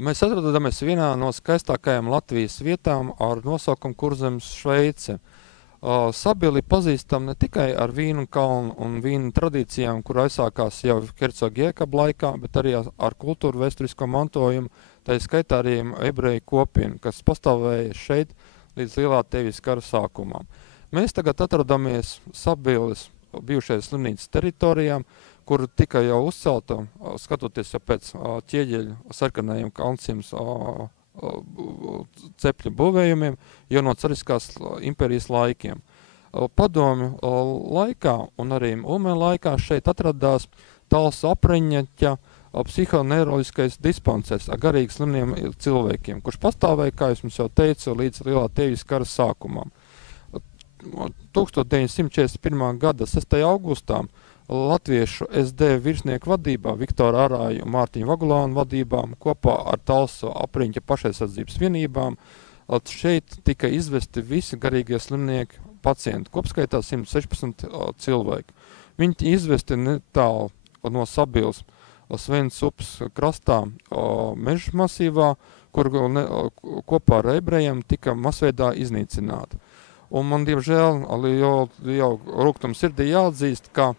Mēs atrodamies vienā no skaistākajām Latvijas vietām ar nosaukumu Kurzemes Šveice. Sabili pazīstam ne tikai ar vīnu kalnu un vīnu tradīcijām, kur aizsākās jau Hercoga Jēkaba laikā, bet arī ar kultūru vēsturisko mantojumu, tā skaitā arī ebreju kopienu, kas pastāvēja šeit līdz Lielā Tēvijas kara sākumam. Mēs tagad atrodamies Sabiles bijušajās slimnīcas teritorijām, kur tika jau uzcelta, skatoties jau pēc ķieģeļu sarkanajiem kalnciems cepļu būvējumiem, jau no cariskās impērijas laikiem. Padomju laikā un arī Ulmē laikā šeit atradās Talsu apriņķa psihoneiroloģiskais dispansers ar garīgi slimniem cilvēkiem, kurš pastāvēja, kā es jums jau teicu, līdz Lielā Tēvijas kara sākumam. 1941. gada 6. augustā latviešu SD virsnieku vadībā, Viktora Arāja un Mārtiņa Vagulāna vadībām, kopā ar Talsu apriņķa pašaizsardzības vienībām, šeit tika izvesti visi garīgie slimnieki pacienti, kopskaitā 116 cilvēki. Viņi izvesti netālu no Sabiles Svenas upes krastā meža masīvā, kur kopā ar ebrejiem tika masveidā iznīcināti. Un man, diemžēl, jau rūgtam sirdī jāatzīst, ka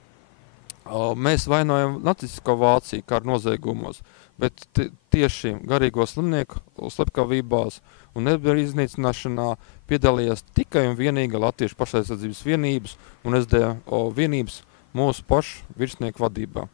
mēs vainojam nacistisko Vāciju kā ar noziegumos, bet tieši garīgo slimnieku slepkavībās un ebreju iznīcināšanā piedalījās tikai un vienīgi latviešu pašaizsardzības vienības un SD vienības mūsu pašu virsnieku vadībā.